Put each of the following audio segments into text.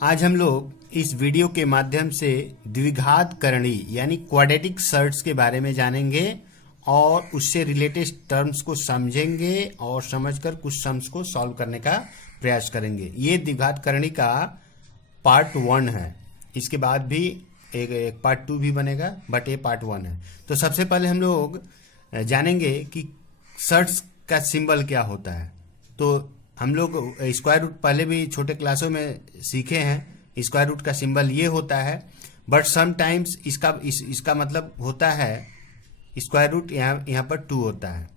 आज हम लोग इस वीडियो के माध्यम से द्विघात करणी यानी क्वाड्रेटिक सर्ट्स के बारे में जानेंगे और उससे रिलेटेड टर्म्स को समझेंगे और समझकर कुछ सम्स को सॉल्व करने का प्रयास करेंगे। ये द्विघात करणी का पार्ट 1 है। इसके बाद भी एक पार्ट 2 भी बनेगा, बट ये पार्ट 1 है। तो सबसे पहले हम लोग जानेंगे कि सर्ट्स का सिंबल क्या होता है। तो हम लोग स्क्वायर रूट पहले भी छोटे क्लासों में सीखे हैं। स्क्वायर रूट का सिंबल ये होता है, बट समटाइम्स इसका मतलब होता है स्क्वायर रूट यहाँ पर 2 होता है।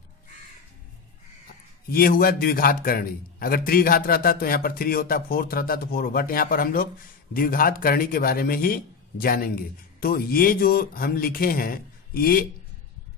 ये हुआ द्विघात करणी। अगर त्रिघात रहता तो यहाँ पर 3 होता, फोर्थ रहता तो 4, बट यहाँ पर हम लोग द्विघात करणी के बारे में ही जानेंगे। तो ये जो हम लिखे हैं ये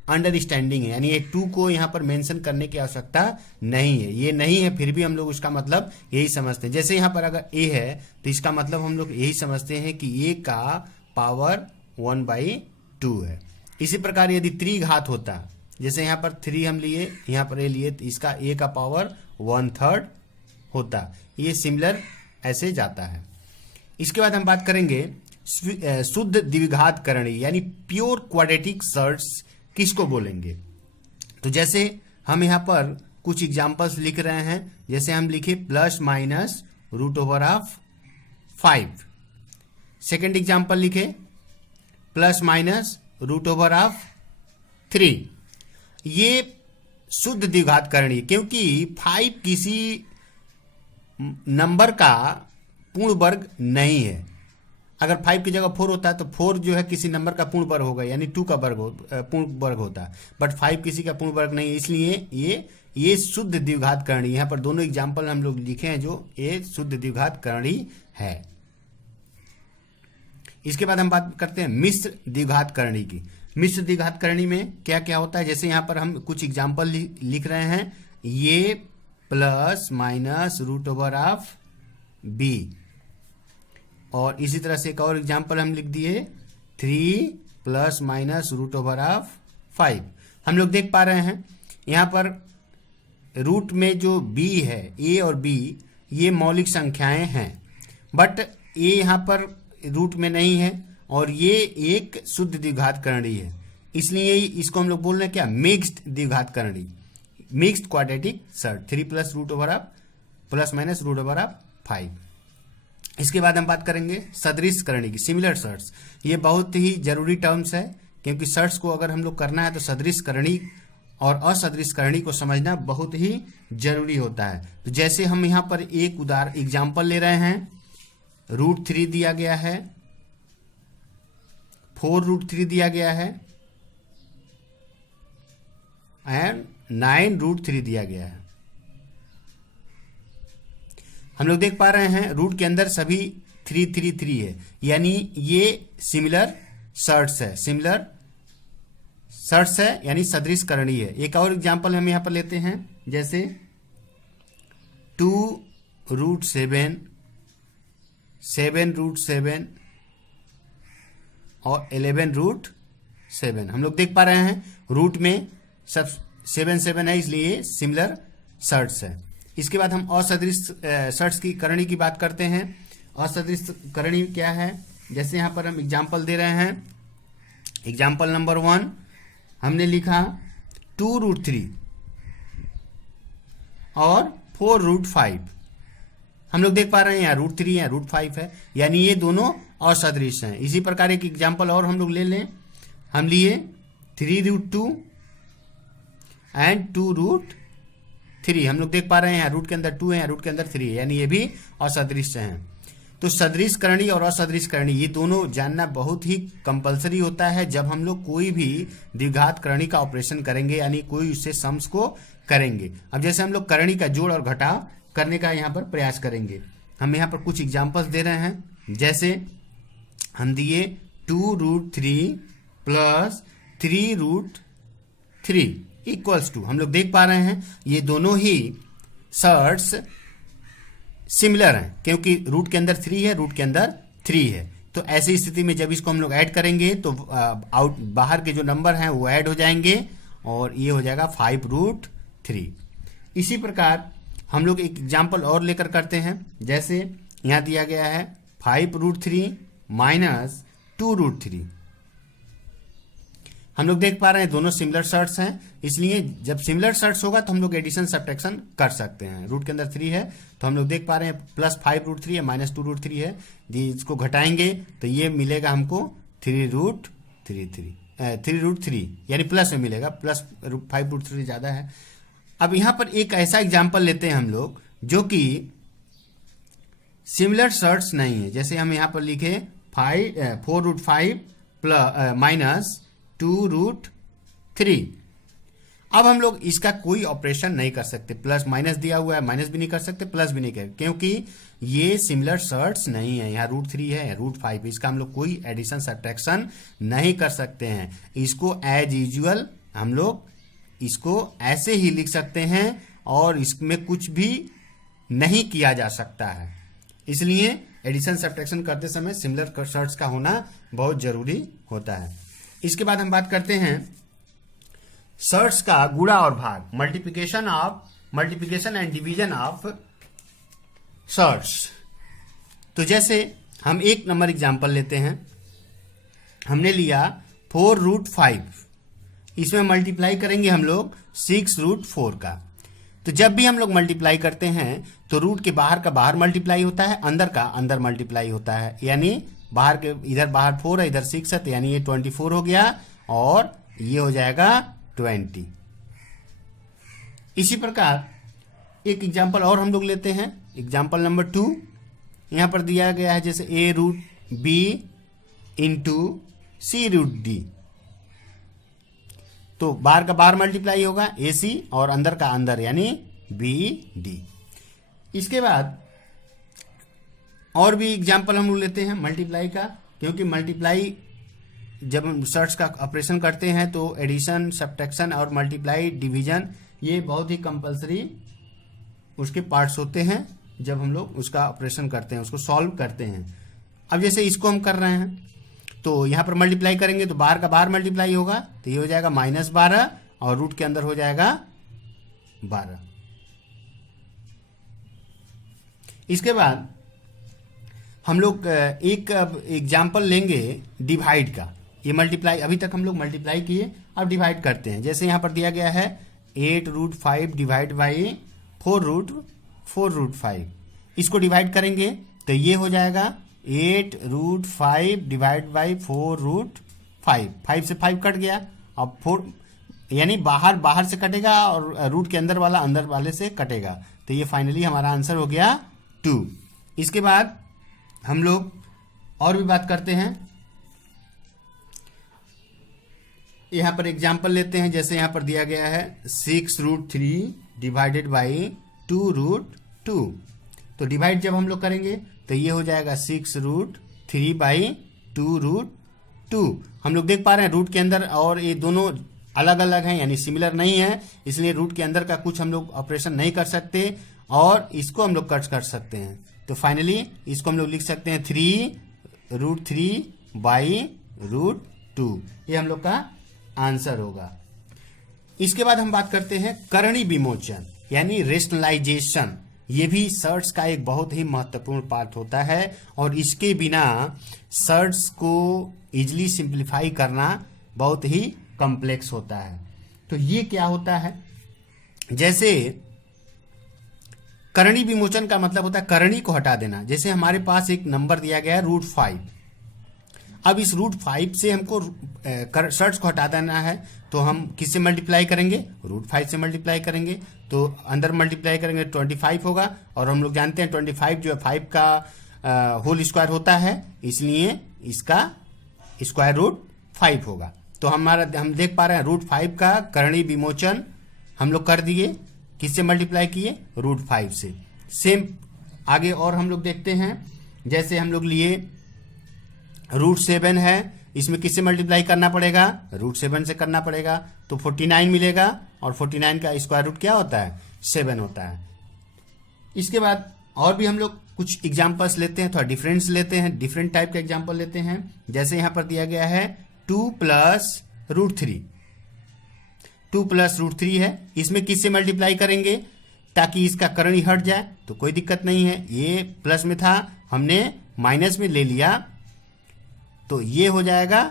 अंडरस्टैंडिंग है, यानी ये 2 को यहाँ पर मेंशन करने की आवश्यकता नहीं है। ये नहीं है फिर भी हम लोग उसका मतलब यही समझते हैं। जैसे यहाँ पर अगर a है तो इसका मतलब हम लोग यही समझते हैं कि a का पावर 1/2 है। इसी प्रकार यदि त्रिघात होता, जैसे यहाँ पर 3 हम लिए, यहाँ पर a लिए, तो इसका a का पावर 1/3 होता। ये सिमिलर ऐसे जाता है। इसके बाद हम बात करेंगे शुद्ध द्विघात करणी यानी प्योर क्वाड्रेटिक सर्ट्स किसको बोलेंगे। तो जैसे हम यहाँ पर कुछ एग्जांपल्स लिख रहे हैं, जैसे हम लिखे ±√5। सेकंड एग्जांपल लिखे ±√3। ये शुद्ध द्विघात करणी, क्योंकि 5 किसी नंबर का पूर्ण वर्ग नहीं है। अगर 5 की जगह 4 होता है तो 4 जो है किसी नंबर का पूर्ण वर्ग होगा, यानी 2 का पूर्ण वर्ग होता है, बट 5 किसी का पूर्ण वर्ग नहीं है। इसलिए ये शुद्ध द्विघात करणी। यहाँ पर दोनों एग्जाम्पल हम लोग लिखे हैं जो ये शुद्ध द्विघात करणी है। इसके बाद हम बात करते हैं मिश्र द्विघात करणी की। मिश्र द्विघात करणी में क्या क्या होता है, जैसे यहाँ पर हम कुछ एग्जाम्पल लिख रहे हैं, ये ±√b, और इसी तरह से एक और एग्जाम्पल हम लिख दिए 3 ±√5। हम लोग देख पा रहे हैं यहाँ पर रूट में जो b है, a और b, ये मौलिक संख्याएं हैं, बट a यहाँ पर रूट में नहीं है और ये एक शुद्ध द्विघात करणी है। इसलिए इसको हम लोग बोल रहे हैं क्या, मिक्स्ड द्विघात करणी, मिक्स्ड क्वाड्रेटिक सर्ट, 3 ±√5। इसके बाद हम बात करेंगे सदृश करणी की, सिमिलर सर्ट्स। ये बहुत ही जरूरी टर्म्स है, क्योंकि सर्ट्स को अगर हम लोग करना है तो सदृश करणी और असदृश करणी को समझना बहुत ही जरूरी होता है। तो जैसे हम यहाँ पर एक एग्जाम्पल ले रहे हैं, √3 दिया गया है, 4√3 दिया गया है एंड 9√3 दिया गया है। हम लोग देख पा रहे हैं रूट के अंदर सभी 3 3 3 है, यानी ये सिमिलर सर्ट्स है, सिमिलर सर्ट्स है यानी सदृश करणी है। एक और एग्जांपल हम यहाँ पर लेते हैं, जैसे 2√7, 7√7 और 11√7। हम लोग देख पा रहे हैं रूट में सब 7 7 है, इसलिए सिमिलर सर्ट्स है। इसके बाद हम असदृश सर्ट्स की करणी की बात करते हैं। असदृश करणी क्या है, जैसे यहाँ पर हम एग्जाम्पल दे रहे हैं। एग्जाम्पल नंबर 1 हमने लिखा 2√3 और 4√5। हम लोग देख पा रहे हैं यहाँ √3 है, √5 है, यानी ये दोनों असदृश हैं। इसी प्रकार एक एग्जाम्पल और हम लोग ले लें, हम लिए 3√2 एंड 2√3। हम लोग देख पा रहे हैं यहाँ रूट के अंदर 2 है, रूट के अंदर 3 है, यानी ये भी असदृश हैं। तो सदृश करणी और असदृश करणी ये दोनों जानना बहुत ही कंपलसरी होता है जब हम लोग कोई भी द्विघात करणी का ऑपरेशन करेंगे, यानी कोई उससे सम्स को करेंगे। अब जैसे हम लोग करणी का जोड़ और घटाव करने का यहाँ पर प्रयास करेंगे। हम यहाँ पर कुछ एग्जाम्पल्स दे रहे हैं, जैसे हम दिए 2√3 + 3√3 = हम लोग देख पा रहे हैं ये दोनों ही सर्ट्स सिमिलर हैं, क्योंकि रूट के अंदर 3 है, रूट के अंदर 3 है। तो ऐसी स्थिति में जब इसको हम लोग ऐड करेंगे तो बाहर के जो नंबर हैं वो ऐड हो जाएंगे और ये हो जाएगा 5√3। इसी प्रकार हम लोग एक एग्जाम्पल और लेकर करते हैं, जैसे यहाँ दिया गया है 5√3 माइनस 2√3। हम लोग देख पा रहे हैं दोनों सिमिलर सर्ट्स हैं, इसलिए जब सिमिलर सर्ट्स होगा तो हम लोग एडिशन सब्ट्रैक्शन कर सकते हैं। रूट के अंदर 3 है तो हम लोग देख पा रहे हैं प्लस 5√3 है माइनस 2√3 है, इसको घटाएंगे तो ये मिलेगा हमको 3√3 यानी प्लस में मिलेगा, प्लस 5√3 ज़्यादा है। अब यहाँ पर एक ऐसा एग्जाम्पल लेते हैं हम लोग जो कि सिमिलर सर्ट्स नहीं है। जैसे हम यहाँ पर लिखे 4√5 प्लस माइनस 2√3। अब हम लोग इसका कोई ऑपरेशन नहीं कर सकते, प्लस माइनस दिया हुआ है, माइनस भी नहीं कर सकते, प्लस भी नहीं कर, क्योंकि ये सिमिलर सर्ट्स नहीं है। यहाँ √3 है, √5, इसका हम लोग कोई एडिशन सब्ट्रैक्शन नहीं कर सकते हैं। इसको एज यूजुअल हम लोग इसको ऐसे ही लिख सकते हैं और इसमें कुछ भी नहीं किया जा सकता है। इसलिए एडिशन सब्ट्रैक्शन करते समय सिमिलर सर्ट्स का होना बहुत जरूरी होता है। इसके बाद हम बात करते हैं सर्ट्स का गुणा और भाग, multiplication and division of surds. तो जैसे हम 1 नंबर एग्जांपल लेते हैं, हमने लिया 4√5, इसमें मल्टीप्लाई करेंगे हम लोग 6√4 का। तो जब भी हम लोग मल्टीप्लाई करते हैं तो रूट के बाहर का बाहर मल्टीप्लाई होता है, अंदर का अंदर मल्टीप्लाई होता है, यानी बाहर के इधर बाहर 4 है, इधर 6 है, तो यानी ये 24 हो गया और ये हो जाएगा 20। इसी प्रकार एक एग्जांपल और हम लोग लेते हैं, एग्जांपल नंबर 2। यहां पर दिया गया है जैसे a√b इंटू c√d, तो बाहर का बाहर मल्टीप्लाई होगा AC और अंदर का अंदर यानी BD। इसके बाद और भी एग्जाम्पल हम लोग लेते हैं मल्टीप्लाई का, क्योंकि मल्टीप्लाई जब हम सर्ट्स का ऑपरेशन करते हैं तो एडिशन सब्ट्रैक्शन और मल्टीप्लाई डिवीजन ये बहुत ही कंपलसरी उसके पार्ट्स होते हैं जब हम लोग उसका ऑपरेशन करते हैं, उसको सॉल्व करते हैं। अब जैसे इसको हम कर रहे हैं तो यहाँ पर मल्टीप्लाई करेंगे तो बाहर का बाहर मल्टीप्लाई होगा, तो ये हो जाएगा -12 और रूट के अंदर हो जाएगा 12। इसके बाद हम लोग एक एग्जाम्पल लेंगे डिवाइड का। ये मल्टीप्लाई अभी तक हम लोग मल्टीप्लाई किए, अब डिवाइड करते हैं। जैसे यहाँ पर दिया गया है 8√5 डिवाइड बाई 4√5, इसको डिवाइड करेंगे तो ये हो जाएगा 8√5 डिवाइड बाई 4√5, 5 से 5 कट गया, अब 4 यानी बाहर से कटेगा और रूट के अंदर वाला अंदर वाले से कटेगा, तो ये फाइनली हमारा आंसर हो गया 2। इसके बाद हम लोग और भी बात करते हैं, यहाँ पर एग्जाम्पल लेते हैं। जैसे यहाँ पर दिया गया है 6√3 डिवाइडेड बाई 2√2, तो डिवाइड जब हम लोग करेंगे तो ये हो जाएगा 6√3 बाई 2√2। हम लोग देख पा रहे हैं रूट के अंदर और ये दोनों अलग अलग हैं, यानी सिमिलर नहीं है, इसलिए रूट के अंदर का कुछ हम लोग ऑपरेशन नहीं कर सकते और इसको हम लोग कट कर सकते हैं। तो फाइनली इसको हम लोग लिख सकते हैं 3√3 बाई √2, ये हम लोग का आंसर होगा। इसके बाद हम बात करते हैं करणी विमोचन यानी रेशनलाइजेशन। ये भी सर्ट्स का एक बहुत ही महत्वपूर्ण पार्ट होता है और इसके बिना सर्ट्स को इजीली सिंप्लीफाई करना बहुत ही कॉम्प्लेक्स होता है। तो ये क्या होता है, जैसे करणी विमोचन का मतलब होता है करणी को हटा देना। जैसे हमारे पास एक नंबर दिया गया है √5, अब इस √5 से हमको सर्ट्स को हटा देना है, तो हम किससे मल्टीप्लाई करेंगे, √5 से मल्टीप्लाई करेंगे, तो अंदर मल्टीप्लाई करेंगे 25 होगा और हम लोग जानते हैं 25 जो है 5 का होल स्क्वायर होता है, इसलिए इसका स्क्वायर रूट 5 होगा। तो हम देख पा रहे हैं √5 का करणी विमोचन हम लोग कर दिए, किससे मल्टीप्लाई किए, √5 से। सेम आगे और हम लोग देखते हैं, जैसे हम लोग लिए √7 है, इसमें किससे मल्टीप्लाई करना पड़ेगा, √7 से करना पड़ेगा, तो 49 मिलेगा और 49 का स्क्वायर रूट क्या होता है, 7 होता है। इसके बाद और भी हम लोग कुछ एग्जाम्पल्स लेते हैं, थोड़ा डिफरेंस लेते हैं, डिफरेंट टाइप का एग्जाम्पल लेते हैं। जैसे यहाँ पर दिया गया है 2 + √3, 2 + √3 है, इसमें किससे मल्टीप्लाई करेंगे ताकि इसका करणी हट जाए, तो कोई दिक्कत नहीं है, ये प्लस में था, हमने माइनस में ले लिया तो ये हो जाएगा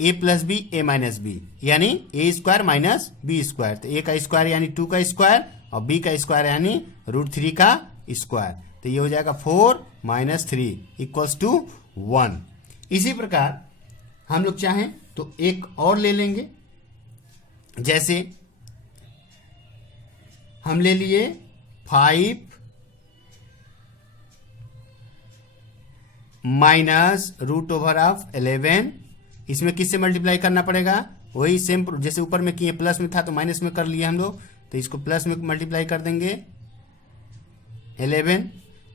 a plus B A minus B, यानी A square minus B square. तो a का स्क्वायर यानी 2 का स्क्वायर और b का स्क्वायर यानी √3 का स्क्वायर। तो ये हो जाएगा 4 माइनस 3 इक्वल्स टू 1। इसी प्रकार हम लोग चाहें तो एक और ले लेंगे, जैसे हम ले लिए 5 माइनस √11। इसमें किससे मल्टीप्लाई करना पड़ेगा, वही सेम जैसे ऊपर में किए, प्लस में था तो माइनस में कर लिए हम लोग, तो इसको प्लस में मल्टीप्लाई कर देंगे 11।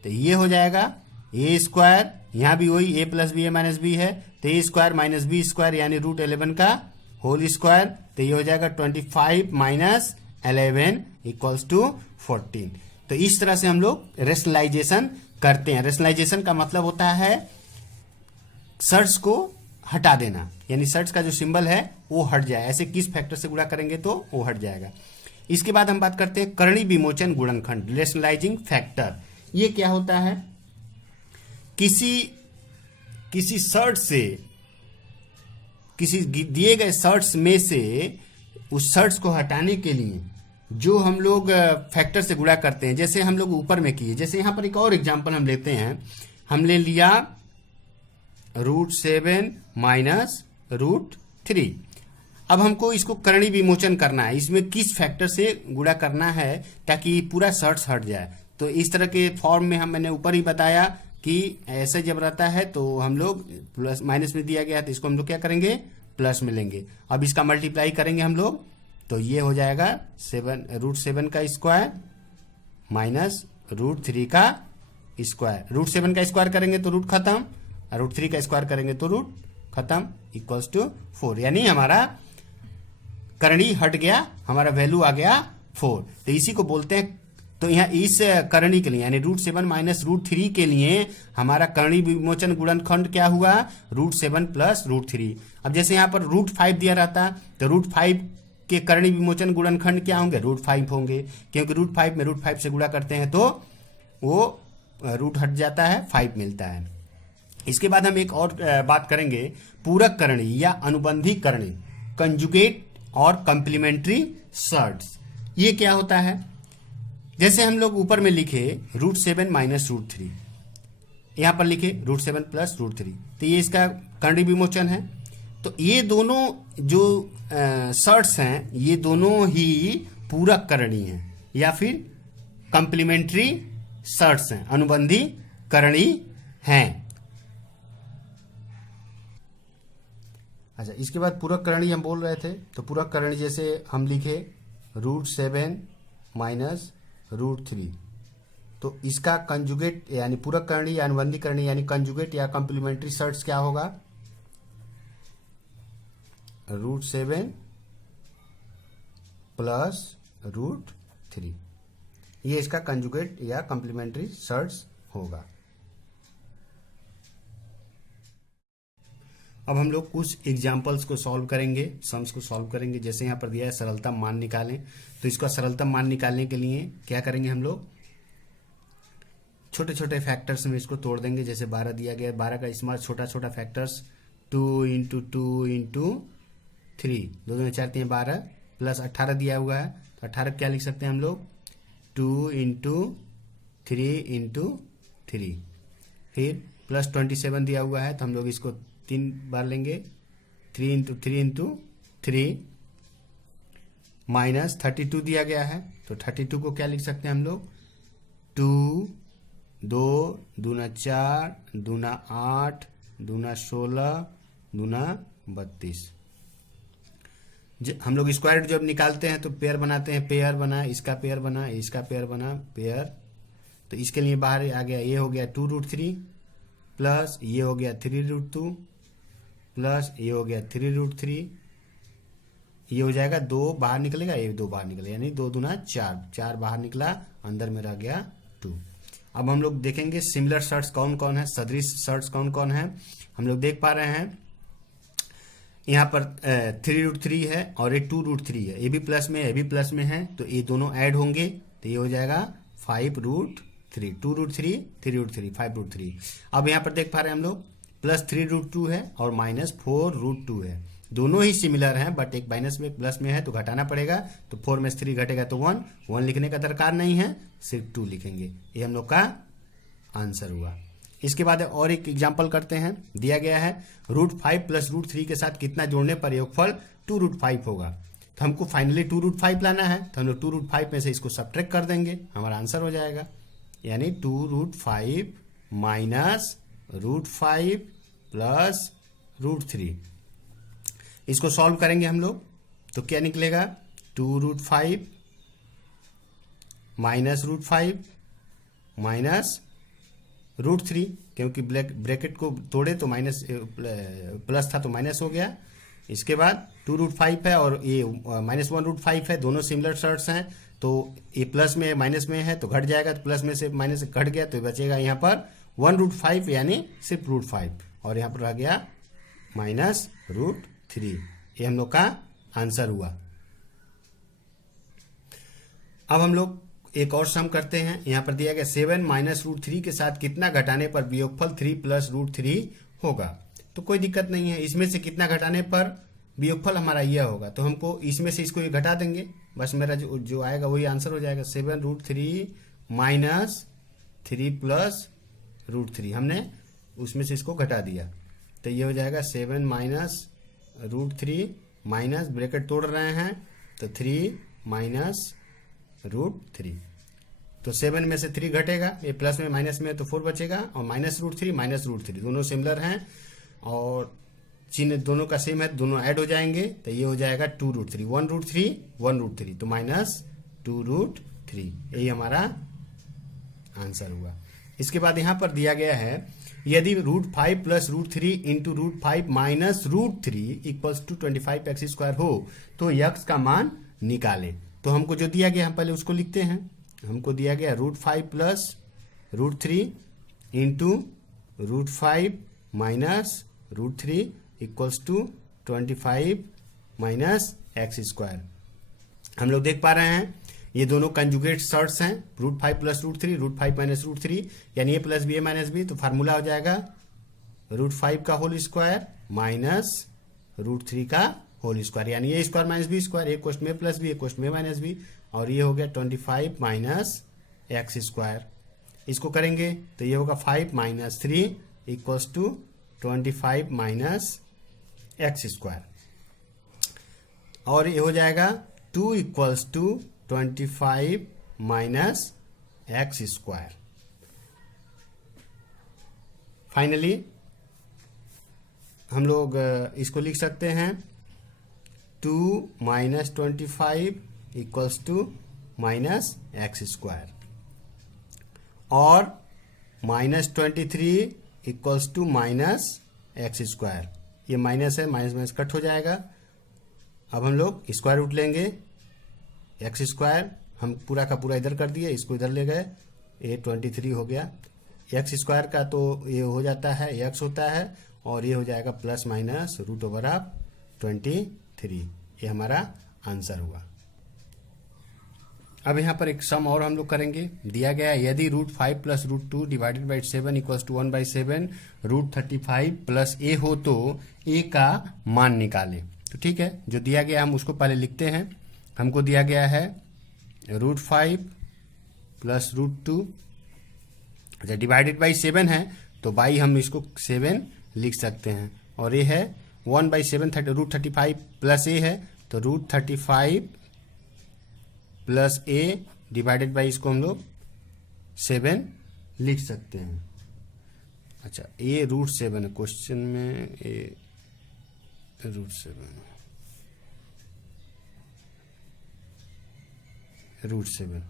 तो ये हो जाएगा ए स्क्वायर, यहाँ भी वही a plus B A minus B है, तो A square minus B square यानी √11 का होल स्क्वायर। तो ये हो जाएगा 25 माइनस 11 इक्वल्स टू 14। तो इस तरह से हम लोग रेशनलाइजेशन करते हैं। रेशनलाइजेशन का मतलब होता है सर्च को हटा देना, यानी सर्च का जो सिंबल है वो हट जाए। ऐसे किस फैक्टर से गुणा करेंगे तो वो हट जाएगा। इसके बाद हम बात करते हैं करणी विमोचन गुणनखंड, रेशनलाइजिंग फैक्टर। ये क्या होता है, किसी सर्च से, किसी दिए गए सर्च में से उस सर्च को हटाने के लिए जो हम लोग फैक्टर से गुणा करते हैं, जैसे हम लोग ऊपर में किए। जैसे यहां पर एक और एग्जांपल हम लेते हैं, हमने लिया √7 माइनस √3। अब हमको इसको करणी विमोचन करना है, इसमें किस फैक्टर से गुणा करना है ताकि पूरा सर्च हट जाए। तो इस तरह के फॉर्म में मैंने ऊपर ही बताया कि ऐसे जब रहता है तो हम लोग प्लस माइनस में दिया गया है तो इसको हम लोग क्या करेंगे, प्लस में लेंगे। अब इसका मल्टीप्लाई करेंगे हम लोग, तो ये हो जाएगा √7 का स्क्वायर माइनस √3 का स्क्वायर। √7 का स्क्वायर करेंगे तो रूट खत्म, और √3 का स्क्वायर करेंगे तो रूट खत्म, इक्वल्स टू 4। यानी हमारा करणी हट गया, हमारा वैल्यू आ गया 4। तो इसी को बोलते हैं। तो यहाँ इस करणी के लिए यानी √7 माइनस √3 के लिए हमारा करणी विमोचन गुणनखंड क्या हुआ, √7 प्लस √3। अब जैसे यहाँ पर √5 दिया रहता तो √5 के करणी विमोचन गुणनखंड क्या होंगे, √5 होंगे, क्योंकि √5 में √5 से गुणा करते हैं तो वो रूट हट जाता है, 5 मिलता है। इसके बाद हम एक और बात करेंगे, पूरक करणी या अनुबंधी करणी, कंजुगेट और कंप्लीमेंट्री सर्ट्स। ये क्या होता है, जैसे हम लोग ऊपर में लिखे √7 माइनस √3, यहां पर लिखे √7 प्लस √3, तो ये इसका करणी विमोचन है। तो ये दोनों जो सर्ट्स हैं ये दोनों ही पूरक करणी हैं या फिर कंप्लीमेंट्री सर्ट्स हैं, अनुबंधी करणी हैं। अच्छा, इसके बाद पूरक करणी हम बोल रहे थे, तो पूरक करणी जैसे हम लिखे √7 माइनस √3, तो इसका कंजुगेट यानी पूरक करणी या अनुबंधी करणी यानी कंजुगेट या कंप्लीमेंट्री सर्ट्स क्या होगा, √7 प्लस √3, ये इसका कंजुगेट या कंप्लीमेंट्री सर्ट्स होगा। अब हम लोग कुछ एग्जाम्पल्स को सॉल्व करेंगे, सम्स को सॉल्व करेंगे। जैसे यहाँ पर दिया है सरलतम मान निकालें, तो इसका सरलतम मान निकालने के लिए क्या करेंगे, हम लोग छोटे छोटे फैक्टर्स में इसको तोड़ देंगे। जैसे 12 दिया गया, 12 का इस्तेमाल छोटा छोटा फैक्टर्स 2 इंटू 2 इंटू 3, 2 2 4 3 12 प्लस 18 दिया हुआ है, तो 18 क्या लिख सकते हैं हम लोग, 2 इंटू 3 इंटू 3। फिर प्लस 27 दिया हुआ है, तो हम लोग इसको 3 बार लेंगे, 3 इंटू 3 इंटू 3, माइनस 32 दिया गया है, तो 32 को क्या लिख सकते हैं हम लोग, 2 2 दूना 4 दूना 8 दूना 16 दूना 32। हम लोग स्क्वायर रूट जब निकालते हैं तो पेयर बनाते हैं, पेयर बना, इसका पेयर बना, इसका पेयर बना, पेयर। तो इसके लिए बाहर आ गया, ये हो गया 2√3 प्लस ये हो गया 3√2 प्लस ये हो गया 3√3, ये हो जाएगा 2 बाहर निकलेगा, ये 2 बाहर निकलेगा, यानी 2 दूना 4, 4 बाहर निकला, अंदर में रह गया 2। अब हम लोग देखेंगे सिमिलर सर्ट्स कौन कौन है, सदृश सर्ट्स कौन कौन है। हम लोग देख पा रहे हैं यहाँ पर 3√3 है और ये 2√3 है, ये भी प्लस में है, ये भी प्लस में है, तो ये दोनों ऐड होंगे तो ये हो जाएगा 5√3। 3, 2√3, 3√3, 5√3। अब यहाँ पर देख पा रहे हैं हम लोग प्लस 3√2 है और माइनस 4√2 है। दोनों ही सिमिलर हैं, बट एक माइनस में एक प्लस में है तो घटाना पड़ेगा। तो 4 में से 3 घटेगा तो 1 लिखने का दरकार नहीं है, सिर्फ 2 लिखेंगे। ये हम लोग का आंसर हुआ। इसके बाद और एक एग्जाम्पल करते हैं। दिया गया है √5 प्लस √3 के साथ कितना जोड़ने पर योगफल 2√5 होगा। तो हमको फाइनली 2√5 लाना है, तो हम लोग 2√5 में से इसको सब्ट्रैक्ट कर देंगे, हमारा आंसर हो जाएगा। यानी 2√5 माइनस √5 प्लस √3। इसको सॉल्व करेंगे हम लोग तो क्या निकलेगा, 2√5 माइनस √5 माइनस √3, क्योंकि ब्रैकेट को तोड़े तो माइनस प्लस था तो माइनस हो गया। इसके बाद 2√5 है और ये माइनस 1√5 है, दोनों सिमिलर शर्ट्स हैं। तो ये प्लस में माइनस में है तो घट जाएगा, तो प्लस में से माइनस से घट गया तो बचेगा यहाँ पर 1√5 यानी सिर्फ √5, और यहाँ पर रह गया माइनस √3। ये हम लोग का आंसर हुआ। अब हम लोग एक और सम करते हैं। यहाँ पर दिया गया 7 माइनस √3 के साथ कितना घटाने पर वियोगफल 3 प्लस √3 होगा। तो कोई दिक्कत नहीं है, इसमें से कितना घटाने पर वियोगफल हमारा यह होगा। तो हमको इसमें से इसको ये घटा देंगे, बस मेरा जो आएगा वही आंसर हो जाएगा। 7√3 माइनस 3 प्लस √3, हमने उसमें से इसको घटा दिया तो ये हो जाएगा 7 माइनस √3 माइनस ब्रैकेट तोड़ रहे हैं तो 3 माइनस √3। तो 7 में से 3 घटेगा, ये प्लस में माइनस में तो 4 बचेगा, और माइनस √3 दोनों सिमिलर हैं और चिन्ह दोनों का सेम है, दोनों ऐड हो जाएंगे तो ये हो जाएगा 2√3, 1√3 तो माइनस 2√3। यही हमारा आंसर हुआ। इसके बाद यहाँ पर दिया गया है यदि √5 plus √3 into √5 minus √3 equals to 25x² हो तो यक्स का मान निकाले। तो हमको जो दिया गया हम पहले उसको लिखते हैं। हमको दिया गया √5 plus √3 into √5 minus √3 equals to 25 minus x²। हम लोग देख पा रहे हैं ये दोनों कंजुगेट शर्ट्स हैं, √5 प्लस √3, √5 माइनस √3, यानी ए plus B A minus B. तो फार्मूला हो जाएगा √5 का होल स्क्वायर माइनस √3 का होल स्क्वायर, यानी A square minus B square, A question में प्लस बी, ए क्वेश्चन में माइनस बी, और ये हो गया 25 माइनस x²। इसको करेंगे तो ये होगा 5 minus 3 equals to 25 minus x², और ये हो जाएगा 2 equals to 25 minus x²। Finally हम लोग इसको लिख सकते हैं 2 minus 25 equals to minus x², और minus 23 equals to minus x²। ये माइनस है, माइनस माइनस कट हो जाएगा। अब हम लोग स्क्वायर रूट लेंगे, x² हम पूरा का पूरा इधर कर दिए, इसको इधर ले गए, ये 23 हो गया। x² का तो ये हो जाता है x होता है, और ये हो जाएगा प्लस माइनस √23। ये हमारा आंसर हुआ। अब यहाँ पर एक सम और हम लोग करेंगे। दिया गया है यदि √5 plus √2 divided by 7 equals to 1/7 √35 plus a हो तो a का मान निकाले। तो ठीक है, जो दिया गया हम उसको पहले लिखते हैं। हमको दिया गया है √5 प्लस √2, अच्छा डिवाइडेड बाई 7 है तो बाई हम इसको 7 लिख सकते हैं, और ये है 1/7 √35 प्लस a है तो √35 प्लस a डिवाइडेड बाई इसको हम लोग 7 लिख सकते हैं। अच्छा a √7 है क्वेश्चन में, a √7।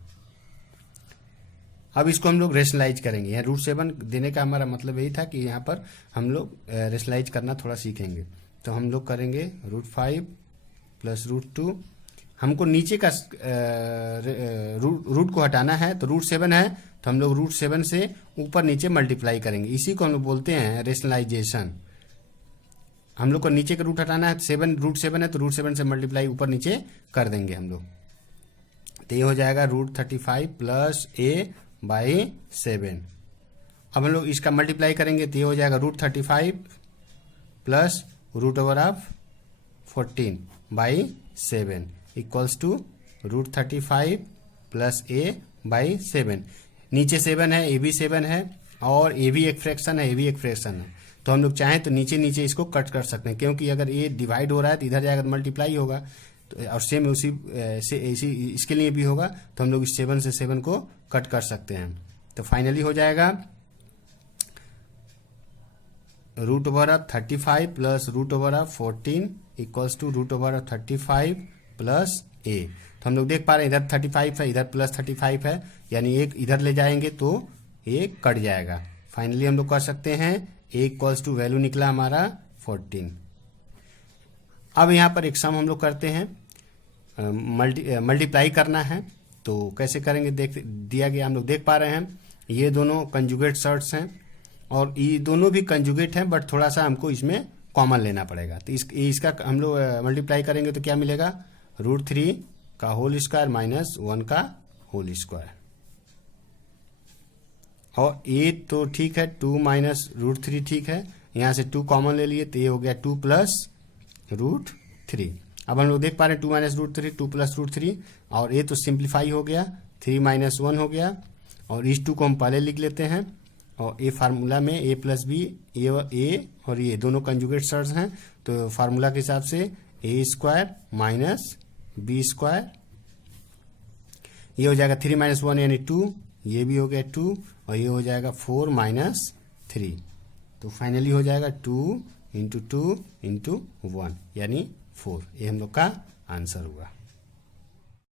अब इसको हम लोग रेशनलाइज करेंगे। यहाँ √7 देने का हमारा मतलब यही था कि यहाँ पर हम लोग रेशनलाइज करना थोड़ा सीखेंगे। तो हम लोग करेंगे √5 प्लस √2, हमको नीचे का रूट को हटाना है तो √7 है तो हम लोग √7 से ऊपर नीचे मल्टीप्लाई करेंगे, इसी को हम लोग बोलते हैं रेशनलाइजेशन। हम लोग को नीचे का रूट हटाना है, √7 है तो √7 से मल्टीप्लाई ऊपर नीचे कर देंगे हम लोग। तो ये हो जाएगा √35 प्लस a बाई 7। अब हम लोग इसका मल्टीप्लाई करेंगे तो ये हो जाएगा √35 plus √14 by 7 equals to √35 plus A by 7। नीचे 7 है, ए भी 7 है और ए भी एक फ्रैक्शन है, ए भी एक फ्रैक्शन है। तो हम लोग चाहें तो नीचे नीचे इसको कट कर सकते हैं, क्योंकि अगर ए डिवाइड हो रहा है तो इधर जाएगा तो मल्टीप्लाई होगा, तो और सेम उसी से इसी इसके लिए भी होगा। तो हम लोग इस 7 से 7 को कट कर सकते हैं। तो फाइनली हो जाएगा √35 प्लस √14 इक्वल्स टू √35 प्लस ए। तो हम लोग देख पा रहे हैं इधर 35 है, इधर प्लस 35 है, यानी एक इधर ले जाएंगे तो एक कट जाएगा। फाइनली हम लोग कर सकते हैं ए इक्वल्स टू वैल्यू निकला हमारा 14। अब यहाँ पर एक सम हम लोग करते हैं, मल्टीप्लाई करना है। तो कैसे करेंगे देख दिया गया, हम लोग देख पा रहे हैं ये दोनों कंजुगेट शर्ट्स हैं और ये दोनों भी कंजुगेट हैं, बट थोड़ा सा हमको इसमें कॉमन लेना पड़ेगा। तो इसका हम लोग मल्टीप्लाई करेंगे तो क्या मिलेगा, √3 का होल स्क्वायर माइनस 1 का होल स्क्वायर। और ये तो ठीक है, 2 माइनस √3 ठीक है, यहाँ से 2 कॉमन ले लिए तो ये हो गया 2 प्लस √3। अब हम लोग देख पा रहे हैं 2 माइनस √3 2 प्लस √3, और ये तो सिंप्लीफाई हो गया, 3 माइनस 1 हो गया। और इस 2 को हम पहले लिख लेते हैं, और ए फार्मूला में a प्लस बी, ए और ये दोनों कंजुगेट शर्ट्स हैं, तो फार्मूला के हिसाब से a square minus B square, ये हो जाएगा 3 माइनस 1 यानी 2, ये भी हो गया 2, और ये हो जाएगा 4 माइनस 3। तो फाइनली हो जाएगा 2 × 2 × 1 यानी 4। ये हम लोग का आंसर हुआ।